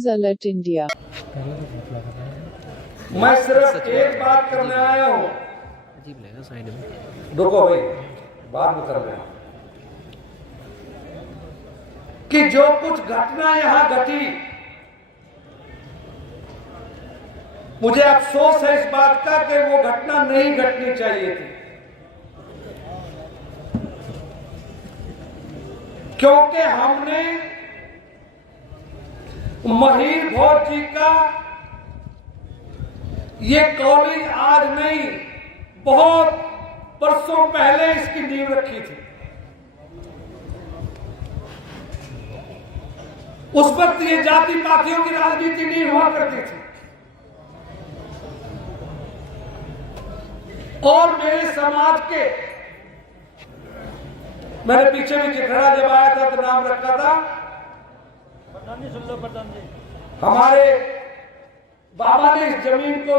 News alert India. मैं सिर्फ एक बात करने आया हूँ। अजीब लगेगा साइड में। रुको भाई, बात में कर रहे हैं कि जो कुछ घटना यहां घटी, मुझे अफसोस है इस बात का कि वो घटना नहीं घटनी चाहिए थी, क्योंकि हमने महीर भोज जी का ये कॉलेज आज नहीं, बहुत बरसों पहले इसकी नींव रखी थी। उस वक्त ये जाति पातियों की राजनीति नहीं हुआ करती थी और मेरे समाज के, मैंने पीछे भी चिखड़ा जब आया था तो नाम रखा था, हमारे बाबा ने इस जमीन को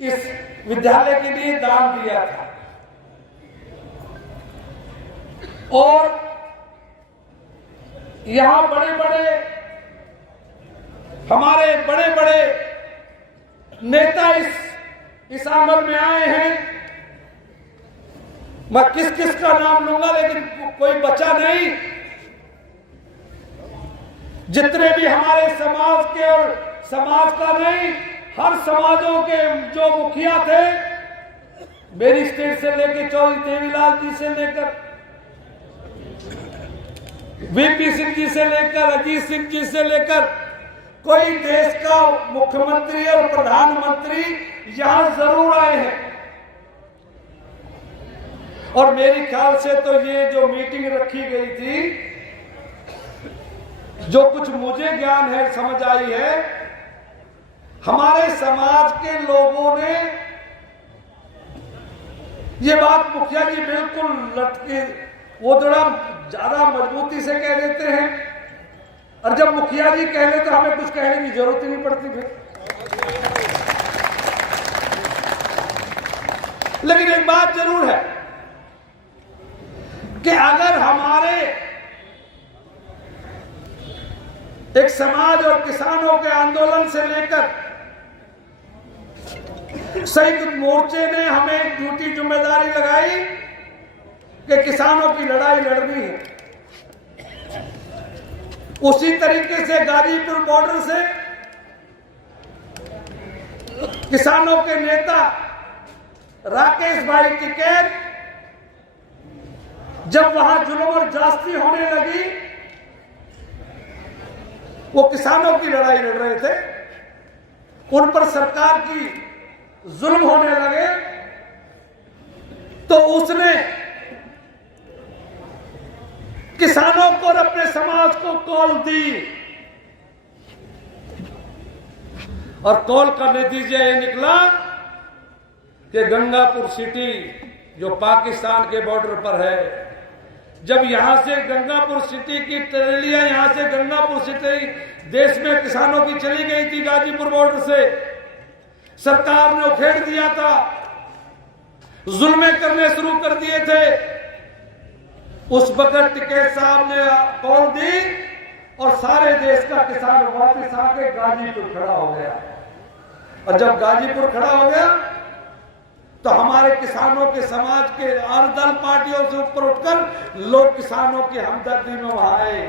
इस विद्यालय के लिए दान दिया था और यहां बड़े बड़े हमारे बड़े बड़े नेता इस आंगन में आए हैं। मैं किस किस का नाम लूंगा लेकिन कोई बचा नहीं। जितने भी हमारे समाज के और समाज का नहीं, हर समाजों के जो मुखिया थे, मेरी स्टेट से लेकर चौधरी देवीलाल जी से लेकर वीपी सिंह जी से लेकर अजीत सिंह जी से लेकर कोई देश का मुख्यमंत्री और प्रधानमंत्री यहां जरूर आए हैं। और मेरे ख्याल से तो ये जो मीटिंग रखी गई थी, जो कुछ मुझे ज्ञान है, समझ आई है, हमारे समाज के लोगों ने ये बात मुखिया जी बिल्कुल लटके, वो थोड़ा ज्यादा मजबूती से कह देते हैं और जब मुखिया जी कह ले तो हमें कुछ कहने की जरूरत ही नहीं पड़ती फिर। लेकिन एक बात जरूर है कि अगर हमारे एक समाज और किसानों के आंदोलन से लेकर संयुक्त मोर्चे ने हमें ड्यूटी जिम्मेदारी लगाई कि किसानों की लड़ाई लड़नी है, उसी तरीके से गाजीपुर बॉर्डर से किसानों के नेता राकेश भाई टिकैत जब वहां जुल्म और जास्ती होने लगी, वो किसानों की लड़ाई लड़ रहे थे, उन पर सरकार की जुल्म होने लगे तो उसने किसानों को और अपने समाज को कॉल दी और कॉल का नतीजा ये निकला कि गंगापुर सिटी जो पाकिस्तान के बॉर्डर पर है, जब यहां से गंगापुर सिटी की ट्रेलियां यहां से गंगापुर सिटी देश में किसानों की चली गई थी गाजीपुर बॉर्डर से, सरकार ने उखेड़ दिया था, जुल्में करने शुरू कर दिए थे। उस वक्त टिकैत साहब ने कॉल दी और सारे देश का किसान वापस आके गाजीपुर खड़ा हो गया। और जब गाजीपुर खड़ा हो गया तो हमारे किसानों के समाज के और दल पार्टियों से ऊपर उठकर लोग किसानों की हमदर्दी में वहां आए।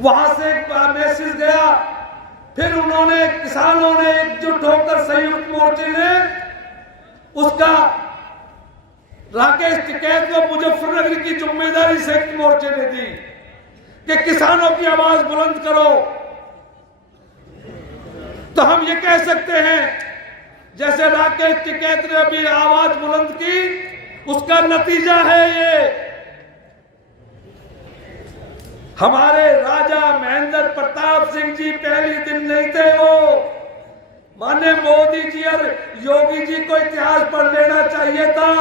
वहां से एक मैसेज गया, फिर उन्होंने किसानों ने एकजुट होकर संयुक्त मोर्चे ने उसका राकेश टिकैत को मुजफ्फरनगर की जिम्मेदारी संयुक्त मोर्चे ने दी कि किसानों की आवाज बुलंद करो। तो हम ये कह सकते हैं जैसे राकेश टिकैत ने अभी आवाज बुलंद की, उसका नतीजा है ये। हमारे राजा महेंद्र प्रताप सिंह जी पहले दिन नहीं थे, वो माने मोदी जी और योगी जी को इतिहास पढ़ लेना चाहिए था।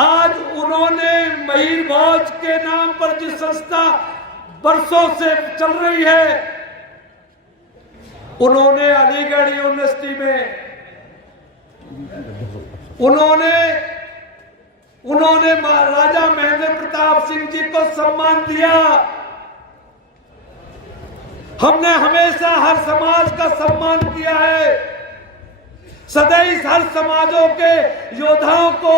आज उन्होंने महीर भोज के नाम पर जिस संस्था बरसों से चल रही है, उन्होंने अलीगढ़ यूनिवर्सिटी में उन्होंने उन्होंने राजा महेंद्र प्रताप सिंह जी को सम्मान दिया। हमने हमेशा हर समाज का सम्मान किया है, सदैव हर समाजों के योद्धाओं को,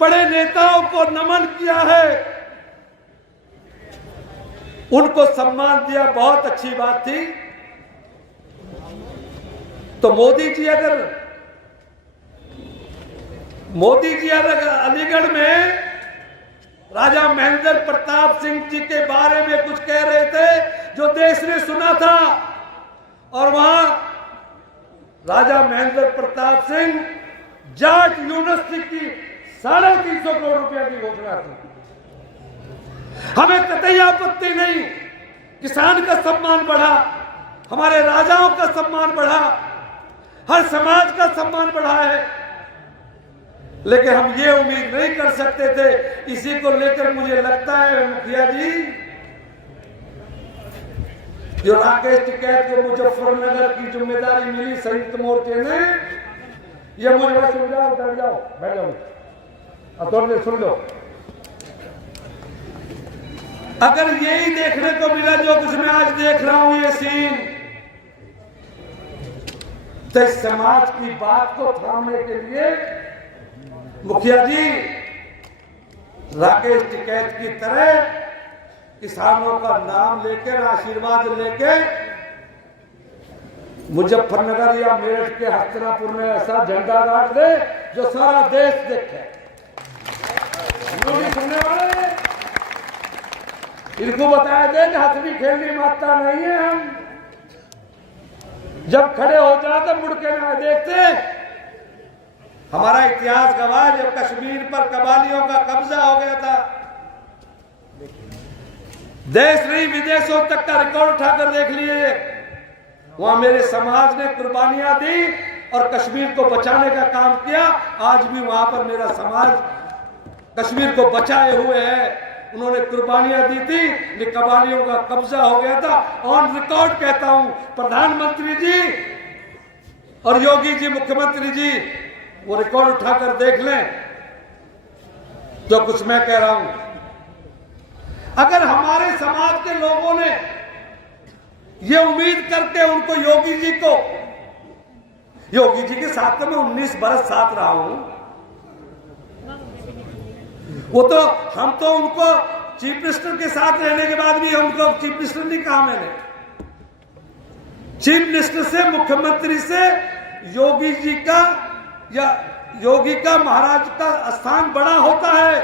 बड़े नेताओं को नमन किया है, उनको सम्मान दिया, बहुत अच्छी बात थी। तो मोदी जी अगर अलीगढ़ में राजा महेंद्र प्रताप सिंह जी के बारे में कुछ कह रहे थे जो देश ने सुना था, और वहां राजा महेंद्र प्रताप सिंह जाट यूनिवर्सिटी की 350 करोड़ रुपया की घोषणा की। हमें कतई आपत्ति नहीं, किसान का सम्मान बढ़ा, हमारे राजाओं का सम्मान बढ़ा, हर समाज का सम्मान बढ़ा है, लेकिन हम ये उम्मीद नहीं कर सकते थे। इसी को लेकर मुझे लगता है मुखिया जी, जो राकेश टिकैत को मुजफ्फरनगर की जिम्मेदारी मिली संयुक्त मोर्चे ने, ये मुझे बस सुन जाओ, बैठ जाओ, बैठ जाओ, अब थोड़ी देर सुन लो। अगर यही देखने को मिला जो कुछ मैं आज देख रहा हूं, ये सीन, तो इस समाज की बात को थामने के लिए मुखिया जी राकेश टिकैत की तरह किसानों का नाम लेकर, आशीर्वाद लेके मुजफ्फरनगर या मेरठ के हस्तिनापुर में ऐसा झंडा गाड़ दे जो सारा देश देखे। सुनने वाले इनको बताया दे कि हंसनी खेलनी माता नहीं है, हम जब खड़े हो जाते तो मुड़ के ना देखते। हमारा इतिहास गवाह, जब कश्मीर पर कबालियों का कब्जा हो गया था, देश नहीं विदेशों तक का रिकॉर्ड उठाकर देख लिए, वहां मेरे समाज ने कुर्बानियां दी और कश्मीर को बचाने का काम किया। आज भी वहां पर मेरा समाज कश्मीर को बचाए हुए है, उन्होंने कुर्बानियां दी थी, ये कबालियों का कब्जा हो गया था। ऑन रिकॉर्ड कहता हूं, प्रधानमंत्री जी और योगी जी मुख्यमंत्री जी वो रिकॉर्ड उठाकर देख लें जो कुछ मैं कह रहा हूं। अगर हमारे समाज के लोगों ने ये उम्मीद करके उनको योगी जी के साथ तो मैं 19 बरस साथ रहा हूं, वो तो हम तो उनको चीफ मिनिस्टर के साथ रहने के बाद भी हमको चीफ मिनिस्टर नहीं कहा मैंने। चीफ मिनिस्टर से, मुख्यमंत्री से योगी जी का या योगी का, महाराज का स्थान बड़ा होता है,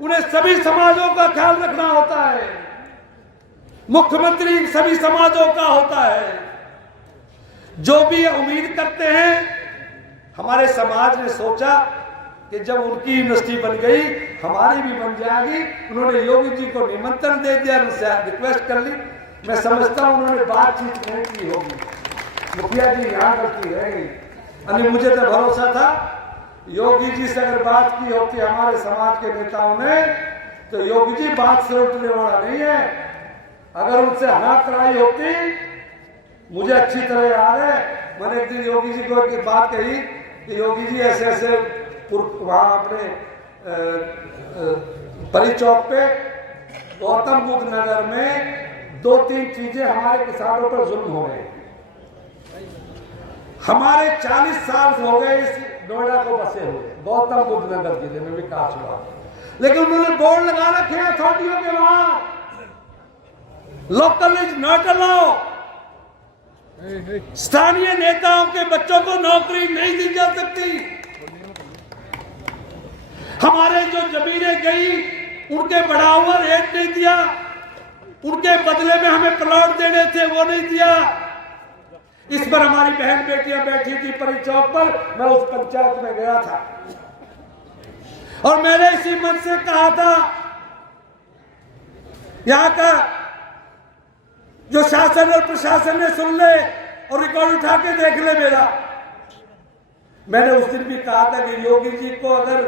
उन्हें सभी समाजों का ख्याल रखना होता है। मुख्यमंत्री सभी समाजों का होता है। जो भी उम्मीद करते हैं, हमारे समाज ने सोचा कि जब उनकी यूनिवर्सिटी बन गई हमारी भी बन जाएगी। उन्होंने योगी जी को निमंत्रण दे दिया, उनसे रिक्वेस्ट कर ली। मैं समझता हूं उन्होंने बातचीत नहीं की होगी, मुखिया जी यहां गलती रह गई। अरे मुझे तो भरोसा था योगी जी से अगर बात की होती हमारे समाज के नेताओं ने, तो योगी जी बात से उठने वाला नहीं है। अगर उनसे हाँ कराई होती, मुझे अच्छी तरह याद है, मैंने एक दिन योगी जी को एक बात कही कि योगी जी ऐसे ऐसे वहां अपने परी चौक पे गौतम बुद्ध नगर में 2-3 चीजें हमारे किसानों पर जुल्म हो रहे हैं। हमारे 40 साल हो गए इस नोएडा को बसे हुए, गौतम बुद्ध नगर जिले में विकास हुआ, लेकिन उन्होंने बोर्ड लगा रखे हैं अथॉरिटियों के वहां, लोकल इज नॉट अलाउ। स्थानीय नेताओं के बच्चों को नौकरी नहीं दी जा सकती। हमारे जो जमीनें गई उनके बढ़ा हुआ रेट नहीं दिया, उनके बदले में हमें प्लॉट देने थे वो नहीं दिया। इस पर हमारी बहन बेटियां बैठी थी परी चौक पर, मैं उस पंचायत में गया था और मैंने इसी मन से कहा था यहां का जो शासन और प्रशासन ने सुन ले और रिकॉर्ड उठा के देख ले मेरा। मैंने उस दिन भी कहा था कि योगी जी को अगर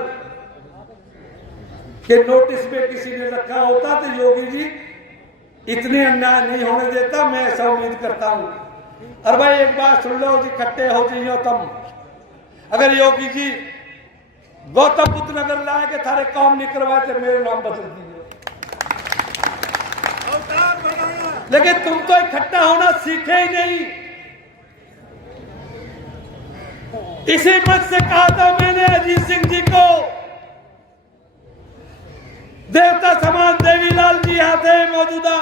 के नोटिस में किसी ने रखा होता तो योगी जी इतने अन्याय नहीं होने देता, मैं ऐसा उम्मीद करता हूं। और भाई एक बात सुन लो जी, इकट्ठे हो जाइए तुम। अगर योगी जी गौतम बुद्ध नगर लाए के थारे काम नहीं करवाए थे, मेरे नाम बदल दिए। लेकिन तुम तो इकट्ठा होना सीखे ही नहीं। इसी मत से कहा था मैंने अजीत सिंह जी को, देवता समान देवीलाल जी यहां थे मौजूदा,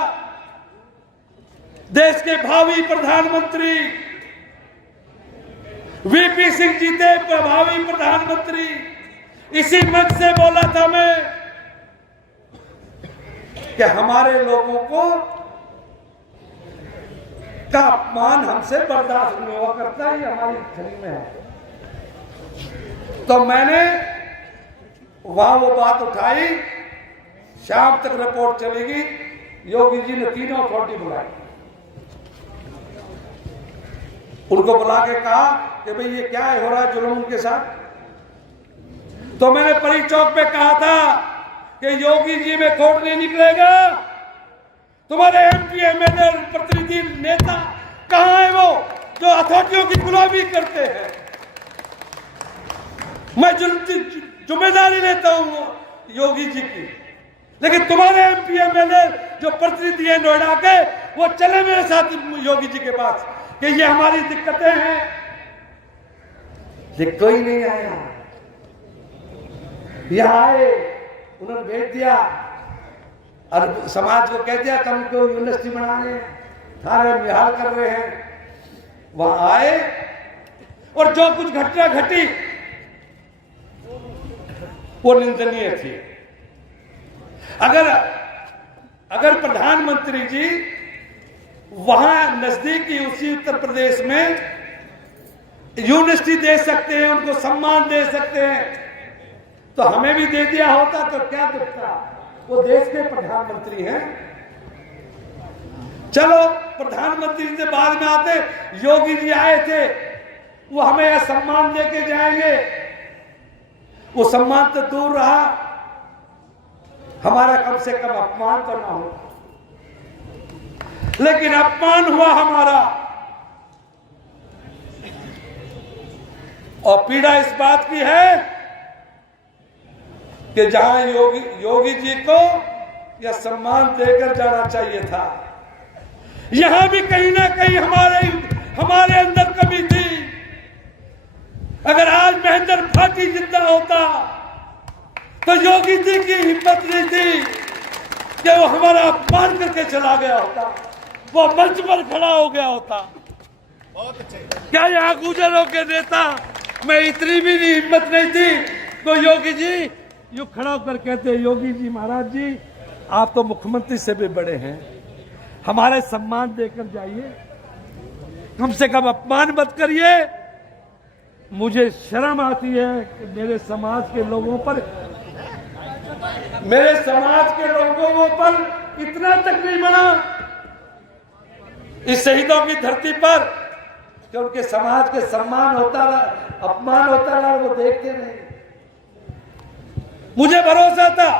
देश के भावी प्रधानमंत्री वीपी सिंह जी थे भावी प्रधानमंत्री। इसी मंच से बोला था मैं कि हमारे लोगों को का अपमान हमसे बर्दाश्त नहीं हुआ करता, ये हमारी खरी में है। तो मैंने वहां वो बात उठाई, शाम तक रिपोर्ट चलेगी। योगी जी ने तीनों अथॉरिटी बुलाई, उनको बुला के कहा कि भाई ये क्या है हो रहा है जुल्म उनके साथ। तो मैंने परी चौक पे कहा था कि योगी जी में खोट नहीं निकलेगा, तुम्हारे एमपी एमएलए प्रतिनिधि नेता कहां है वो जो अथॉरिटियों की गुलामी करते हैं। मैं जिम्मेदारी लेता हूं योगी जी की, लेकिन तुम्हारे एमपी एमएलए जो प्रतिनिधि है नोएडा के, वो चले मेरे साथ योगी जी के पास कि ये हमारी दिक्कतें हैं। ये कोई नहीं आया, यहां आए, उन्होंने भेज दिया और समाज को कह दिया तुमको यूनिवर्सिटी बनाने थारे निहाल कर रहे हैं। वहां आए और जो कुछ घटना घटी वो निंदनीय थी। अगर प्रधानमंत्री जी वहां नजदीकी उसी उत्तर प्रदेश में यूनिवर्सिटी दे सकते हैं, उनको सम्मान दे सकते हैं, तो हमें भी दे दिया होता तो क्या दिखता। वो देश के प्रधानमंत्री हैं। चलो प्रधानमंत्री से बाद में आते, योगी जी आए थे, वो हमें यह सम्मान देके जाएंगे। वो सम्मान तो दूर रहा, हमारा कम से कम अपमान तो ना हो, लेकिन अपमान हुआ हमारा। और पीड़ा इस बात की है कि जहां योगी जी को यह सम्मान देकर जाना चाहिए था, यहां भी कहीं ना कहीं हमारे अंदर कमी थी। अगर आज महेंद्र भाटी जिंदा होता तो योगी जी की हिम्मत नहीं थी कि वो हमारा अपमान करके चला गया होता, वो मंच पर खड़ा हो गया होता। क्या यहाँ गुजरों के नेता में इतनी भी हिम्मत नहीं थी तो योगी जी यू खड़ा होकर कहते, योगी जी महाराज जी आप तो मुख्यमंत्री से भी बड़े हैं, हमारे सम्मान देकर जाइए, कम से कम अपमान मत करिए। मुझे शर्म आती है कि मेरे समाज के लोगों पर इतना तक नहीं बना इस शहीदों की धरती पर कि उनके समाज के सम्मान होता रहा, अपमान होता रहा, वो देखते नहीं। मुझे भरोसा था,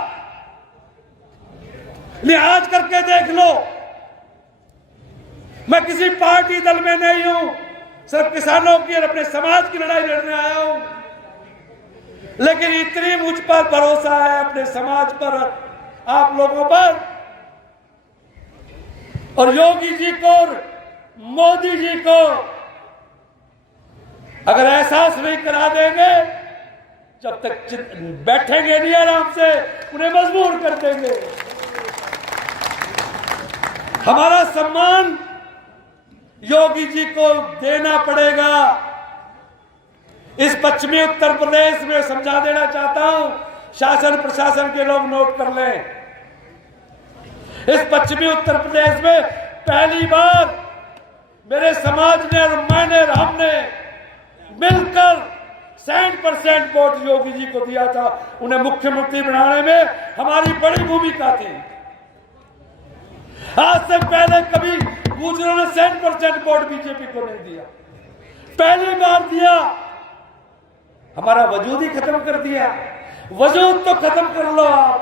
लिहाज करके देख लो, मैं किसी पार्टी दल में नहीं हूं, सिर्फ किसानों की और अपने समाज की लड़ाई लड़ने आया हूं। लेकिन इतनी मुझ पर भरोसा है, अपने समाज पर, आप लोगों पर, और योगी जी को, मोदी जी को अगर एहसास नहीं करा देंगे, जब तक बैठेंगे नहीं आराम से, उन्हें मजबूर कर देंगे। हमारा सम्मान योगी जी को देना पड़ेगा। इस पश्चिमी उत्तर प्रदेश में समझा देना चाहता हूं, शासन प्रशासन के लोग नोट कर लें। इस पश्चिमी उत्तर प्रदेश में पहली बार मेरे समाज ने और मैंने और हमने मिलकर 60% वोट योगी जी को दिया था। उन्हें मुख्यमंत्री बनाने में हमारी बड़ी भूमिका थी। आज से पहले कभी गुजरों ने 60% वोट बीजेपी को नहीं दिया, पहली बार दिया। हमारा वजूद ही खत्म कर दिया। वजूद तो खत्म कर लो आप,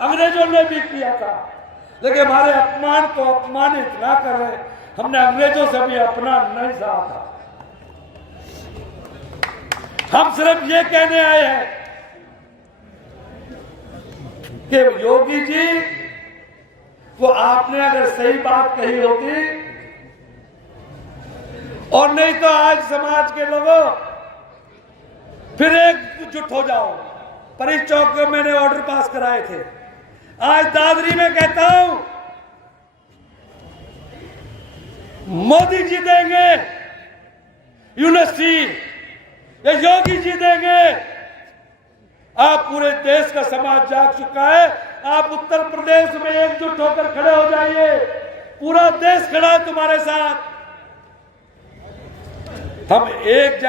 अंग्रेजों ने भी किया था, लेकिन हमारे अपमान को अपमानित ना करें। हमने अंग्रेजों से भी अपना नहीं सहा था। हम सिर्फ ये कहने आए हैं कि योगी जी को आपने अगर सही बात कही होती, और नहीं तो आज समाज के लोगों फिर एकजुट हो जाओ। परी चौक में मैंने ऑर्डर पास कराए थे, आज दादरी में कहता हूं मोदी जी देंगे यूनिवर्सिटी, ये योगी जी देंगे। आप पूरे देश का समाज जाग चुका है, आप उत्तर प्रदेश में एकजुट होकर खड़े हो जाइए, पूरा देश खड़ा है तुम्हारे साथ। हम एक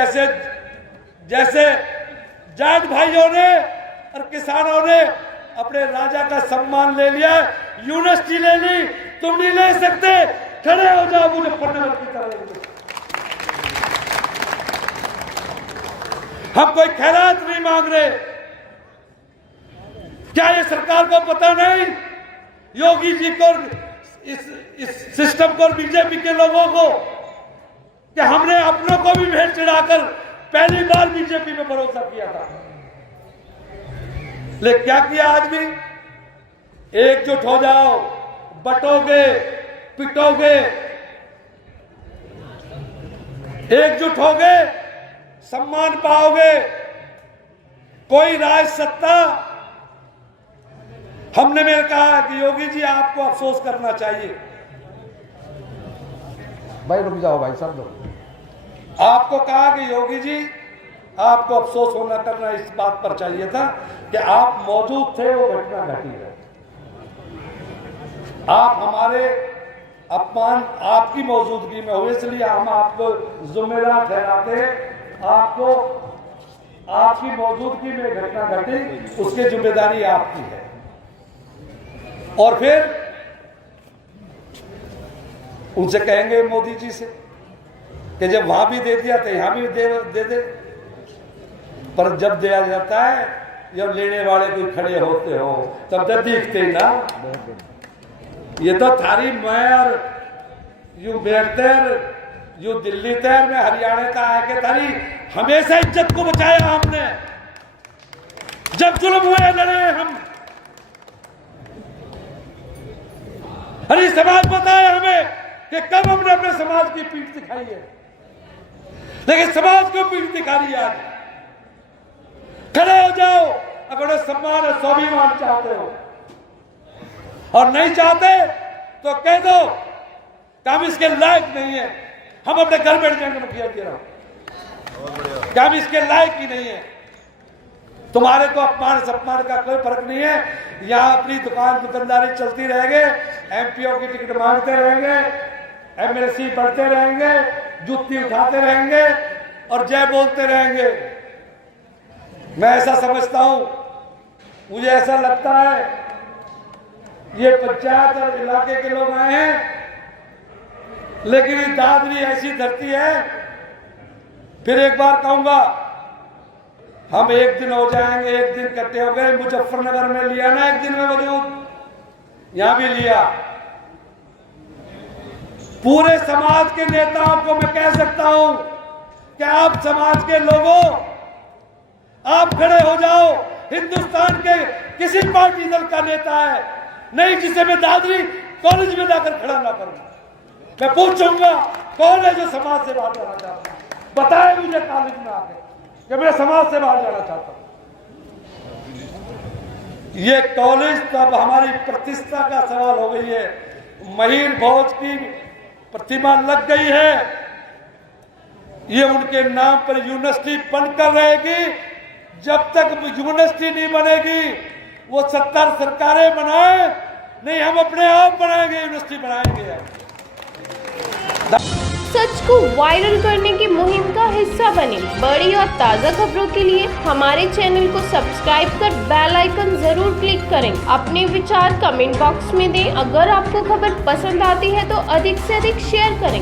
जैसे जाट भाइयों ने और किसानों ने अपने राजा का सम्मान ले लिया, यूनिवर्सिटी ले ली, तुम नहीं ले सकते, खड़े हो जाओ मुजफ्फरनगर की तरह। हम कोई खैरात नहीं मांग रहे। क्या ये सरकार को पता नहीं, योगी जी को, इस सिस्टम को, बीजेपी के लोगों को, कि हमने अपनों को भी भेंट चढ़ाकर पहली बार बीजेपी में भरोसा किया था, लेकिन क्या किया? आज भी एकजुट हो जाओ, बटोगे पिटोगे, एकजुट होगे सम्मान पाओगे। कोई राज सत्ता, हमने मेरे कहा कि योगी जी आपको अफसोस करना चाहिए। भाई रुक जाओ भाई, सब लोग, आपको कहा कि योगी जी आपको अफसोस करना इस बात पर चाहिए था कि आप मौजूद थे, वो घटना घटी है। आप हमारे अपमान आपकी मौजूदगी में हुए, इसलिए हम आपको जिम्मेदार ठहराते हैं। आपको आपकी मौजूदगी में घटना घटी, उसकी जिम्मेदारी आपकी है। और फिर उनसे कहेंगे मोदी जी से कि जब वहां भी दे दिया तो यहां भी दे दे। पर जब दिया जाता है, जब लेने वाले कोई खड़े होते हो तब तो दिखते ना। ये तो थारी मैं और यू बेहतर यू दिल्ली तैर में हरियाणा का आके थारी हमेशा इज्जत को बचाया हमने। जब जुल्म हुए लड़े हम, हरी समाज बताया हमें कि कब हमने अपने समाज की पीठ दिखाई है, लेकिन समाज को पीठ दिखा रही है। आज खड़े हो जाओ, अगर सम्मान और स्वाभिमान चाहते हो, और नहीं चाहते तो कह दो कि हम इसके लायक नहीं है, हम अपने घर बैठ जाएंगे। मुखिया जी कि हम इसके लायक ही नहीं है। तुम्हारे को अपमान सम्मान का कोई फर्क नहीं है। यहाँ अपनी दुकानदारी चलती रहेंगे, एमपीओ की टिकट मांगते रहेंगे, एमएलसी बढ़ते रहेंगे, जुत्ती उठाते रहेंगे और जय बोलते रहेंगे। मैं ऐसा समझता हूं, मुझे ऐसा लगता है ये पंचायत और इलाके के लोग आए हैं, लेकिन ये दादरी ऐसी धरती है। फिर एक बार कहूंगा, हम एक दिन हो जाएंगे, एक दिन इकट्ठे हो गए। मुजफ्फरनगर में लिया ना एक दिन में मौजूद, यहां भी लिया। पूरे समाज के नेताओं को मैं कह सकता हूं कि आप समाज के लोगों, आप खड़े हो जाओ। हिंदुस्तान के किसी पार्टी दल का नेता है नहीं जिसे मैं दादरी कॉलेज में जाकर खड़ा ना करूं। मैं पूछूंगा कौन है जो समाज से बाहर जाना चाहता है, बताए मुझे कॉलेज में आके कि मैं समाज से बाहर जाना चाहता हूं। ये कॉलेज तब हमारी प्रतिष्ठा का सवाल हो गई है। महीर भोज की प्रतिमा लग गई है, ये उनके नाम पर यूनिवर्सिटी बनकर रहेगी। जब तक यूनिवर्सिटी नहीं बनेगी, वो 70 सरकारें बनाए नहीं, हम अपने आप बनाएंगे, यूनिवर्सिटी बनाएंगे। सच को वायरल करने की मुहिम का हिस्सा बने। बड़ी और ताज़ा खबरों के लिए हमारे चैनल को सब्सक्राइब कर बेल आइकन जरूर क्लिक करें। अपने विचार कमेंट बॉक्स में दें। अगर आपको खबर पसंद आती है तो अधिक से अधिक शेयर करें।